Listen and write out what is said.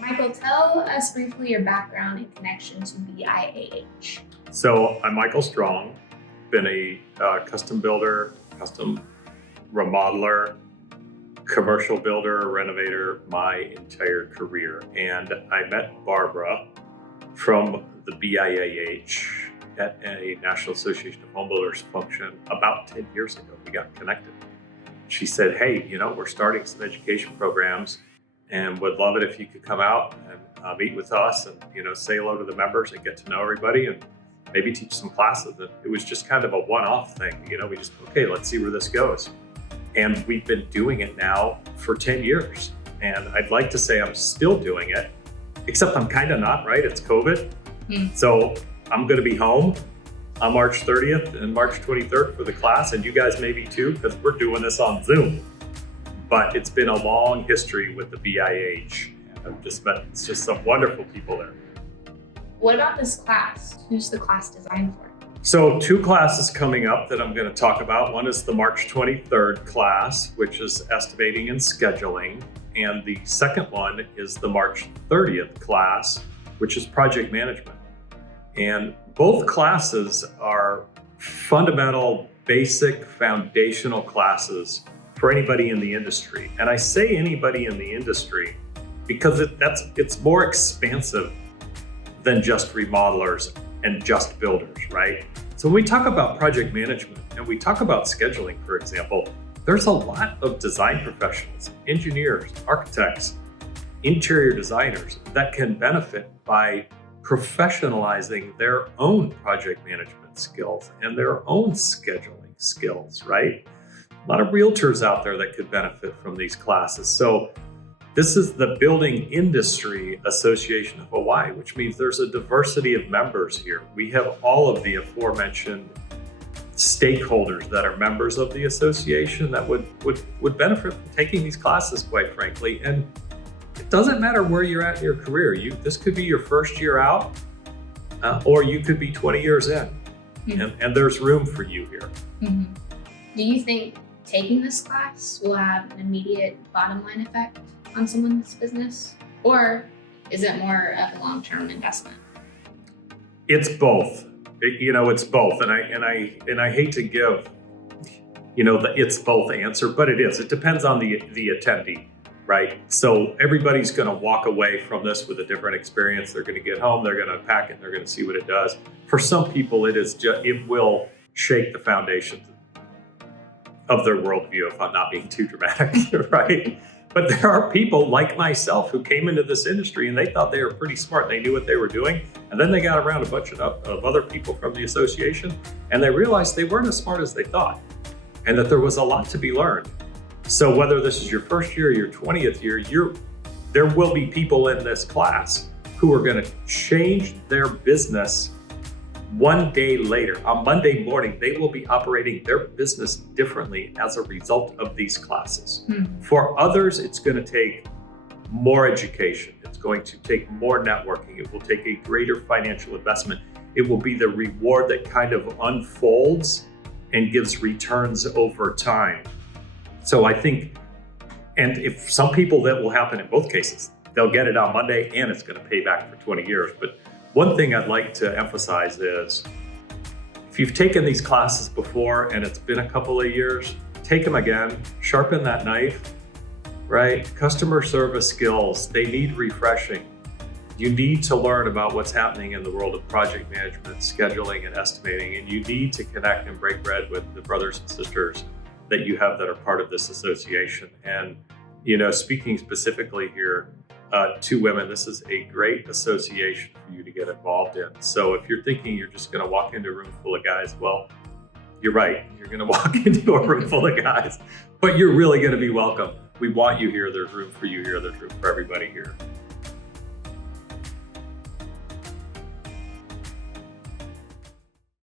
Michael, tell us briefly your background and connection to BIAH. So I'm Michael Strong, been a custom builder, custom remodeler, commercial builder, renovator my entire career. And I met Barbara from the BIAH at a National Association of Home Builders function about 10 years ago. We got connected. She said, hey, we're starting some education programs and would love it if you could come out and meet with us and, say hello to the members and get to know everybody and maybe teach some classes. And it was just kind of a one-off thing. We just, okay, let's see where this goes. And we've been doing it now for 10 years. And I'd like to say I'm still doing it, except I'm kind of not, right? It's COVID. So I'm going to be home on March 30th and March 23rd for the class. And you guys may be too, because we're doing this on Zoom. But it's been a long history with the BIH. I've just met some wonderful people there. What about this class? Who's the class designed for? So 2 classes coming up that I'm going to talk about. One is the March 23rd class, which is estimating and scheduling. And the second one is the March 30th class, which is project management. And both classes are fundamental, basic, foundational classes for anybody in the industry. And I say anybody in the industry because it's more expansive than just remodelers and just builders, right? So when we talk about project management and we talk about scheduling, for example, there's a lot of design professionals, engineers, architects, interior designers that can benefit by professionalizing their own project management skills and their own scheduling skills, right? A lot of realtors out there that could benefit from these classes. So this is the Building Industry Association of Hawaii, which means there's a diversity of members here. We have all of the aforementioned stakeholders that are members of the association that would benefit from taking these classes, quite frankly. And it doesn't matter where you're at in your career. This could be your first year out, or you could be 20 years in, and there's room for you here. Mm-hmm. Do you think taking this class will have an immediate bottom line effect on someone's business, or is it more of a long-term investment? It's both. It's both, and I hate to give the it's both answer, but it is. It depends on the attendee, right? So everybody's going to walk away from this with a different experience. They're going to get home, they're going to pack it, and they're going to see what it does. For some people, it will shake the foundations of their worldview, if I'm not being too dramatic, right? But there are people like myself who came into this industry and they thought they were pretty smart. They knew what they were doing. And then they got around a bunch of other people from the association and they realized they weren't as smart as they thought and that there was a lot to be learned. So whether this is your first year or your 20th year, there will be people in this class who are going to change their business one day later. On Monday morning, they will be operating their business differently as a result of these classes. For others, it's going to take more education. It's going to take more networking. It will take a greater financial investment. It will be the reward that kind of unfolds and gives returns over time. So I think, and if some people, that will happen in both cases. They'll get it on Monday and it's going to pay back for 20 years. But one thing I'd like to emphasize is if you've taken these classes before and it's been a couple of years, take them again, sharpen that knife, right? Customer service skills, they need refreshing. You need to learn about what's happening in the world of project management, scheduling, and estimating, and you need to connect and break bread with the brothers and sisters that you have that are part of this association. And, speaking specifically here, to women, this is a great association for you to get involved in. So if you're thinking you're just going to walk into a room full of guys, well, you're right. You're going to walk into a room full of guys, but you're really going to be welcome. We want you here. There's room for you here. There's room for everybody here.